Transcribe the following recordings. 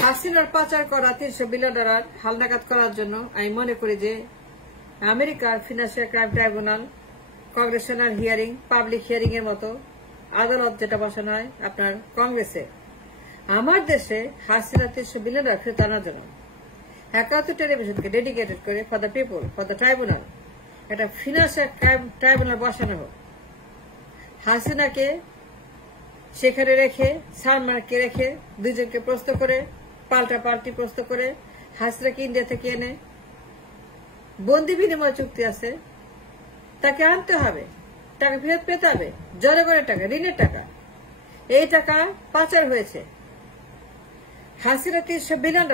হাসিনার পাচার করা $300 বিলিয়ন হালনাগাদ করার জন্য আমি মনে করি যে আমেরিকার financial crime tribunal, Congressional hearing, public hearing এর মতো আদালত যেটা বসানো হয় আপনার কংগ্রেসে, আমার দেশে হাসিনা $300 বিলিয়ন ফেরত আনার জন্য 71 টেলিভিশনকে ডেডিকেটেড করে for the people, for the tribunal একটা ফিনান্সিয়াল ক্রাইম ট্রাইব্যুনাল বসানো হোক। হাসিনাকে সেখানে রেখে, সালমানকে রেখে, দুজনকে প্রশ্ন করে, পাল্টি প্রশ্ন করে, হাসিনাকে ইন্ডিয়া থেকে এনে বন্দি বিনিময় চুক্তি আছে তাকে আনতে হবে, টাকা ফেরত পেতে হবে, জনগণের টাকা, ঋণের টাকা। এই টাকা পাচার হয়েছে। হাসিনা $300 বিলিয়ন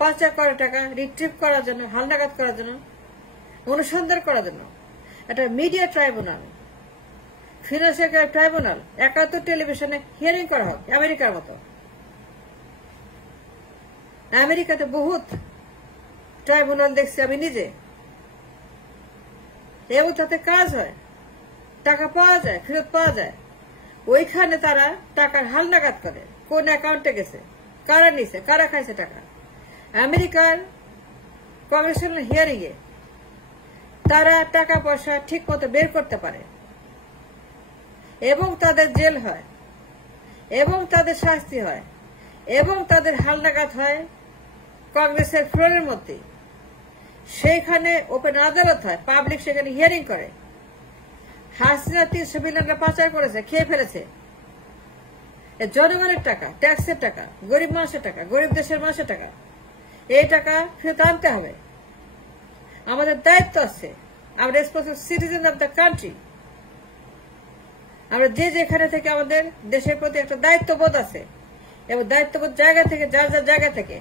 পাচার করা টাকা রিট্রিভ করার জন্য, হালনাগাদ করার জন্য, অনুসন্ধান করার জন্য একটা media tribunal, financial crime tribunal 71 টেলিভিশনে হিয়ারিং করা হোক আমেরিকার মতো। আমেরিকাতে বহুত ট্রাইব্যুনাল দেখছি আমি নিজে, এবং তাতে কাজ হয়, টাকা পাওয়া যায়, ফেরত পাওয়া যায়। ওইখানে তারা টাকার হালনাগাদ করে, কোন অ্যাকাউন্টে গেছে, কারা নিছে, কারা খাইছে টাকা। আমেরিকার কংগ্রেশনাল হিয়ারিং এ তারা টাকা পয়সা ঠিক মতো বের করতে পারে, এবং তাদের জেল হয়, এবং তাদের শাস্তি হয়, এবং তাদের হালনাগাদ হয় কংগ্রেসের ফ্লোরের মধ্যে। সেইখানে ওপেন আদালত হয়, পাবলিক সেখানে হিয়ারিং করে। হাসিনা $300 বিলিয়ন পাচার করেছে, খেয়ে ফেলেছে। জনগণের টাকা, ট্যাক্সের টাকা, গরিব মানুষের টাকা, গরিব দেশের মানুষের টাকা। এই টাকা ফেরত আনতে হবে। আমাদের দায়িত্ব আছে, আমরা responsible citizen of the country. আমরা যে যেখানে থেকে আমাদের দেশের প্রতি একটা দায়িত্ববোধ আছে, এবং দায়িত্ববোধ জায়গা থেকে, যার যার জায়গা থেকে,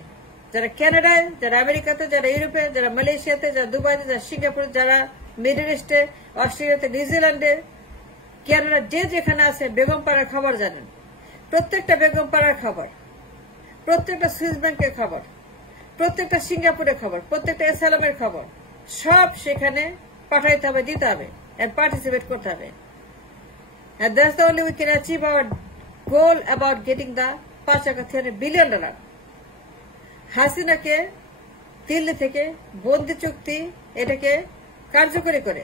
যারা কানাডায়, যারা আমেরিকাতে, যারা ইউরোপে, যারা মালয়েশিয়াতে, যারা দুবাইতে, যারা সিঙ্গাপুরে, যারা মিডল ইস্টে, অস্ট্রেলিয়াতে, নিউজিল্যান্ডে, কানাডা, যে যেখানে আছে বেগম পাড়ার খবর জানেন। প্রত্যেকটা বেগম পাড়ার খবর, প্রত্যেকটা সুইস ব্যাংকের খবর, প্রত্যেকটা সিঙ্গাপুরের খবর, প্রত্যেকটা এসালামের খবর সব সেখানে পাঠাইতে হবে, দিতে হবে, and participate করতে হবে। And that's the only we can achieve our goal about getting the $300 billion. হাসিনাকে দিল্লি থেকে বন্দি চুক্তি এটাকে কার্যকরী করে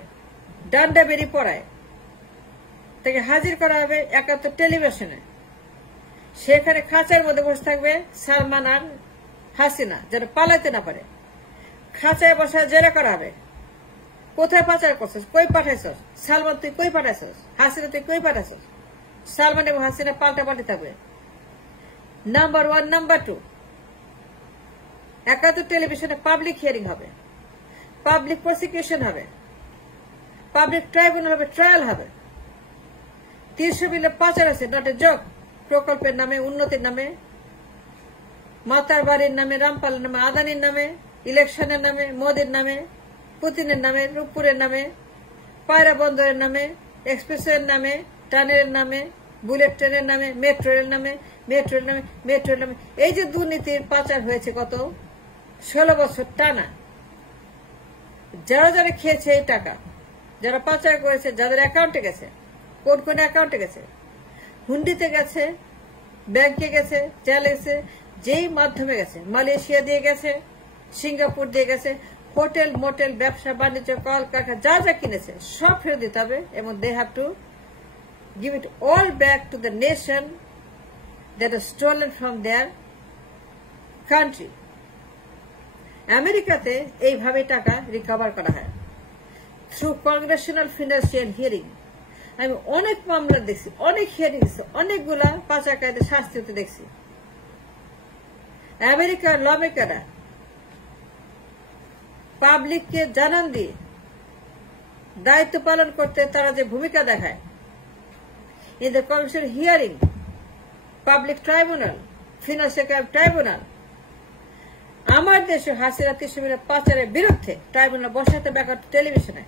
ডান্ডা বেরি পড়ায় তাকে হাজির করা হবে 71 টেলিভিশনে। সেখানে খাঁচার মধ্যে বসে থাকবে সালমান আর হাসিনা, যেন পালাইতে না পারে। খাঁচায় বসে জেরা করা হবে, কোথায় পাচার করছিস, কই পাঠাইছস, সালমান তুই কই পাঠাইছস, হাসিনা তুই কই পাঠাইছস। সালমান এবং হাসিনা পাল্টাপাল্টি থাকবে। নাম্বার 1, নাম্বার 2, 71 টেলিভিশনে পাবলিক হিয়ারিং হবে, পাবলিক প্রসিকিউশন হবে, পাবলিক ট্রাইব্যুনাল হবে, ট্রায়াল হবে। 300 বিলিয়ন পাচার আছে, নট এ জোক। প্রকল্পের নামে, উন্নতির নামে, মাতার বাড়ির নামে, রামপালের নামে, আদানির নামে, ইলেকশনের নামে, মোদির নামে, পুতিনের নামে, রূপপুরের নামে, পায়রা বন্দরের নামে, এক্সপ্রেসওয়ের নামে, টানেলের নামে, বুলেট ট্রেনের নামে, মেট্রোর নামে, মেট্রোর নামে, মেট্রোর নামে। এই যে দুর্নীতির পাচার হয়েছে কত 16 বছর টানা। যারা যারা খেয়েছে এই টাকা, যারা পাচার করেছে, যাদের অ্যাকাউন্টে গেছে, কোন কোন অ্যাকাউন্টে গেছে, হুন্ডিতে গেছে, ব্যাংকে গেছে, জেলে গেছে, যেই মাধ্যমে গেছে, মালয়েশিয়া দিয়ে গেছে, সিঙ্গাপুর দিয়ে গেছে, হোটেল মোটেল, ব্যবসা বাণিজ্য, কলকারখানা যা যা কিনেছে সব ফেরত দিতে হবে, এবং they have to give it all back to the nation that was stolen from their country. আমেরিকাতে এইভাবে টাকা রিকভার করা হয় থ্রু কংগ্রেশনাল ফিনান্সিয়াল হিয়ারিং। আমি অনেক মামলা দেখছি, অনেক হিয়ারিং দেখছি, অনেকগুলা পাচারকারীদের শাস্তি হতে দেখছি। আমেরিকার লমেকাররা পাবলিককে জানান দিয়ে দায়িত্ব পালন করতে তারা যে ভূমিকা দেখায়, in the congressional hearing, public tribunal, financial crime tribunal, আমার দেশে হাসিনা 300 বিলিয়ন পাচারের বিরুদ্ধে ট্রাইব্যুনাল বসাতে হবে টেলিভিশনে,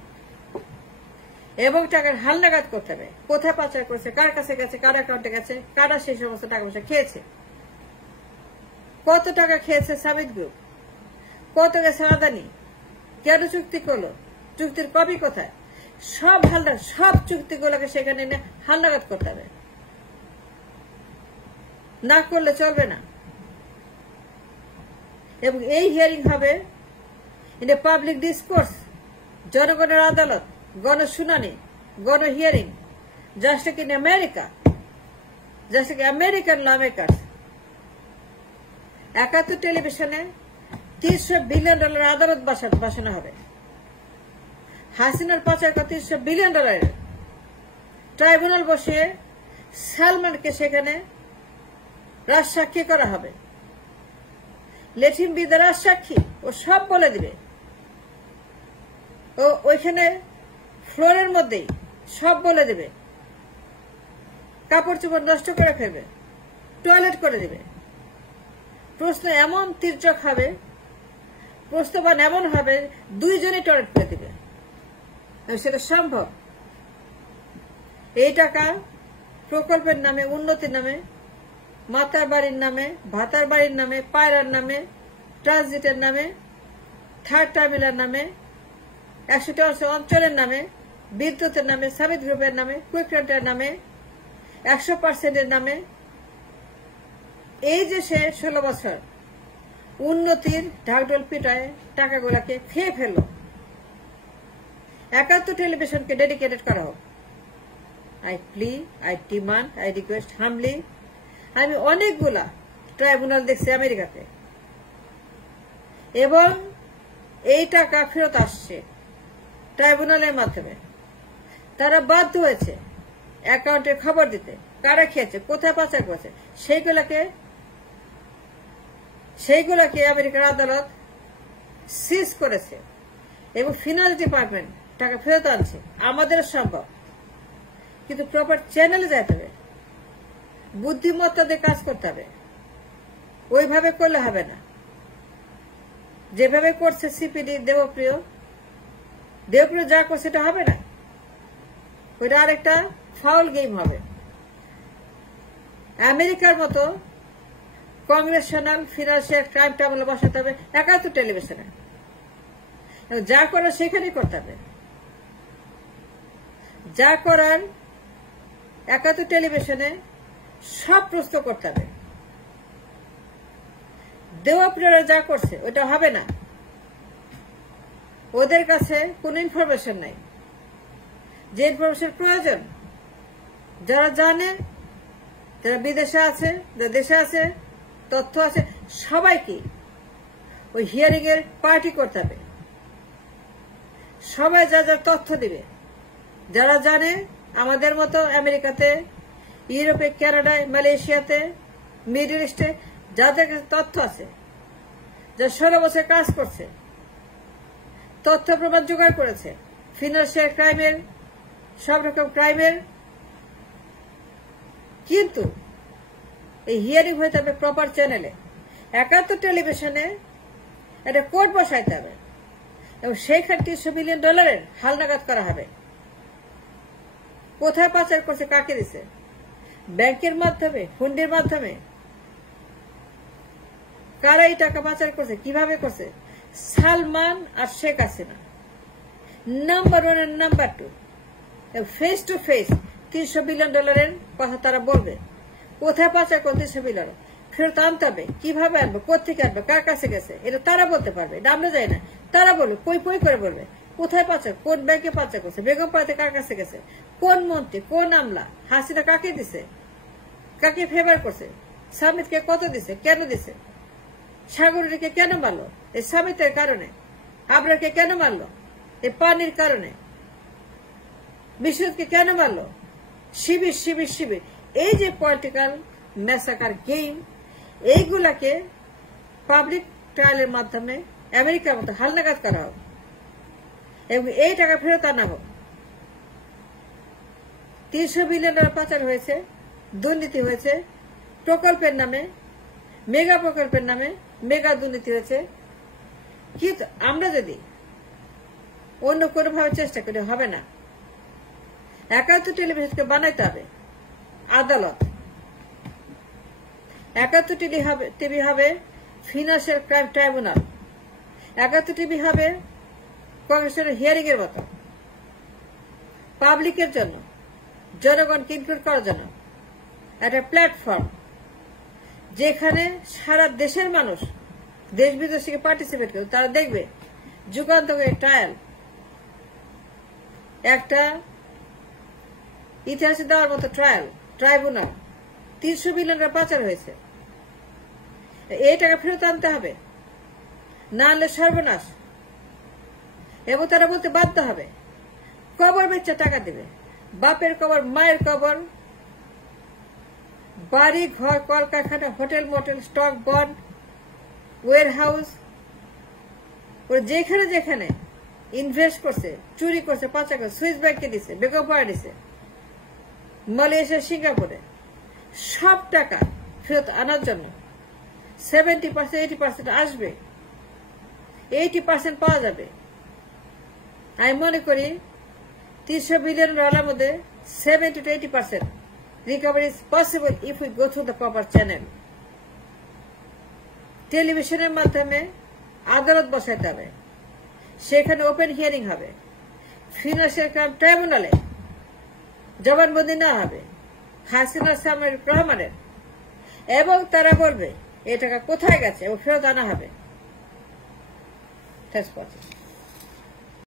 এবং টাকার হালনাগাদ করতে হবে। কোথায় পাচার করেছে, কার কাছে গেছে, কার অ্যাকাউন্টে গেছে, কারা সেই সমস্ত টাকা পয়সা খেয়েছে, কত টাকা খেয়েছে সামিট গ্রুপ, কত গেছে আদানি, কেন চুক্তি করলো, চুক্তির কপি কোথায়, সব হালনাগাদ, সব চুক্তিগুলোকে সেখানে এনে হালনাগাদ করতে হবে। না করলে চলবে না। এবং এই হিয়ারিং হবে ইন এ পাবলিক ডিসকোর্স, জনগণের আদালত, গণশুনানি, গণ hearing, just like in America, just like American lawmakers. 71 টেলিভিশনে $300 বিলিয়ন আদালত বসানো হবে। হাসিনার পাচার করা $300 বিলিয়ন ট্রাইব্যুনাল বসিয়ে সালমানকে সেখানে রাজসাক্ষী করা হবে। লেট হিম বি দ্য রাজসাক্ষী, ও সব বলে দিবে। ও ওইখানে ফ্লোরের মধ্যেই সব বলে দিবে, কাপড় চোপড় নষ্ট করে ফেলবে, টয়লেট করে দিবে। প্রশ্ন এমন তীর্যক হবে, প্রশ্নবান এমন হবে, দুইজনে টয়লেট করে দিবে। সেটা সম্ভব। এই টাকা প্রকল্পের নামে, উন্নতির নামে, মাতার বাড়ির নামে, ভাতার বাড়ির নামে, পায়রার নামে, ট্রানজিটের নামে, থার্ড টার্মিনাল নামে, 100 অঞ্চলের নামে, বিদ্যুতের নামে, সামিট গ্রুপের নামে, কুইকরেন্টের নামে, 100% নামে, এই যে সে 16 বছর উন্নতির ঢাকঢোল পিটায় টাকাগুলাকে খেয়ে ফেলল। 71 টেলিভিশনকে ডেডিকেটেড করা হোক। I plea, I demand, I request humbly. আমি অনেকগুলা ট্রাইব্যুনাল দেখছি আমেরিকাতে, এবং এই টাকা ফেরত আসছে ট্রাইব্যুনালের মাধ্যমে। তারা বাধ্য হয়েছে অ্যাকাউন্টের খবর দিতে, কারা খেয়েছে, কোথায় পাচার করেছে, সেইগুলাকে আমেরিকার আদালত সিজ করেছে, এবং ফিনান্স ডিপার্টমেন্ট টাকা ফেরত আনছে। আমাদের সম্ভব, কিন্তু প্রপার চ্যানেলে যেতে হবে, বুদ্ধিমত্তা দিয়ে কাজ করতে হবে। ওইভাবে করলে হবে না। যেভাবে করছে সিপিডি, দেবপ্রিয় যা করছে এটা হবে না। ওইটা আরেকটা ফাউল গেম হবে। আমেরিকার মতো কংগ্রেশনাল ফিনান্সিয়াল ক্রাইম ট্রাইব্যুনাল বসাতে হবে 71 টেলিভিশনে। যা করার সেখানেই করতে হবে। যা করার 71 টেলিভিশনে সব প্রশ্ন করতে হবে। দেবপ্রিয়রা যা করছে ওটা হবে না। ওদের কাছে কোন ইনফরমেশন নাই। যে ইনফরমেশন প্রয়োজন, যারা জানে, যারা বিদেশে আছে, যারা দেশে আছে, তথ্য আছে, সবাইকে ওই হিয়ারিং এর পার্টি করতে হবে। সবাই যা যা তথ্য দিবে, যারা জানে, আমাদের মতো আমেরিকাতে, ইউরোপে, কানাডায়, মালয়েশিয়াতে, মিডল ইস্টে যাদের কাছে তথ্য আছে, যা 16 বছর কাজ করছে, তথ্য প্রমাণ জোগাড় করেছে, ফিনান্সিয়াল ক্রাইমের, সব রকম ক্রাইমের। কিন্তু এই হিয়ারিং হইতে হবে প্রপার চ্যানেলে। 71 টেলিভিশনে একটা কোর্ট বসাইতে হবে, এবং সেইখানে $300 বিলিয়ন হালনাগাদ করা হবে। কোথায় পাচার করছে, কাকে দিছে, ব্যাংকের মাধ্যমে, হুন্ডির মাধ্যমে, কারা এই টাকা পাচার করছে, কিভাবে করছে। সালমান আর শেখ হাসিনা নাম্বার 1 আর number 2, face to face $300 billion কথা তারা বলবে। কোথায় পাচার করে 300 বিলিয়ন ফেরত আনতে হবে, কিভাবে আনবে, কোথেকে আনবে, কার কাছে গেছে, এটা তারা বলতে পারবে। এটা আমরা যাই না, তারা বলবে, পই করে বলবে কোথায় পাচার, কোন ব্যাংকে পাচার করছে, বেগম পাড়াতে কার কাছে গেছে, কোন মন্ত্রী, কোন আমলা, হাসিনা কাকে দিছে, কাকে ফেভার করছে, সামিতকে কত দিছে, কেন দিছে, সাগরীকে কেন মারলো, এই সামিতের কারণে, আবরারকে কেন মারলো, এই পানির কারণে, বিশ্বকে কেন মারলো, শিবির। এই যে পলিটিক্যাল ম্যাসাকার গেম, এইগুলাকে পাবলিক ট্রায়ালের মাধ্যমে আমেরিকার মতো হালনাগাদ করা হোক, এবং এই টাকা ফেরত আনা হোক। $300 বিলিয়ন পাচার হয়েছে, দুর্নীতি হয়েছে, প্রকল্পের নামে, মেগা প্রকল্পের নামে মেগা দুর্নীতি হয়েছে। কিন্তু আমরা যদি অন্য কোনোভাবে চেষ্টা করি, হবে না। 71 টেলিভিশনকে বানাইতে হবে আদালত। 71 টিভি হবে ফিনান্সিয়াল ক্রাইম ট্রাইব্যুনাল। 71 টিভি হবে কংগ্রেসের হিয়ারিং এর মতো, পাবলিকের জন্য, জনগণকে ইনক্লুড করার জন্য একটা প্ল্যাটফর্ম, যেখানে সারা দেশের মানুষ দেশ বিদেশে পার্টিসিপেট করে, তারা দেখবে যুগান্তকারী ট্রায়াল, একটা ইতিহাসে দেওয়ার মতো ট্রাইব্যুনাল, 300 বিলিয়ন টাকা পাচার হয়েছে, এই টাকা ফেরত আনতে হবে, না আনলে সর্বনাশ। এবং তারা বলতে বাধ্য হবে কবর বেচে টাকা দেবে, বাপের কবর, মায়ের কবর, বাড়ি ঘর, কলকারখানা, hotel motel, stock bond, warehouse, যেখানে যেখানে ইনভেস্ট করছে, চুরি করছে, পাচার করছে, সুইস ব্যাংকে দিছে, বেগম পাড়া দিছে, মালয়েশিয়া, সিঙ্গাপুরে, সব টাকা ফেরত আনার জন্য 70% 80% আসবে, 80% পাওয়া যাবে। আমি মনে করি 300 বিলিয়ন ডলার মধ্যে 70 to 80% recovery is possible if we go through the proper channel. টেলিভিশনের মাধ্যমে আদালত বসাইতে হবে, সেখানে ওপেন হিয়ারিং হবে, ফিনান্সিয়াল ক্রাইম ট্রাইব্যুনালে জবানবন্দি না হবে হাসিনা সামরিক রহমানের, এবং তারা বলবে এই টাকা কোথায় গেছে এবং ফেরত আনা হবে।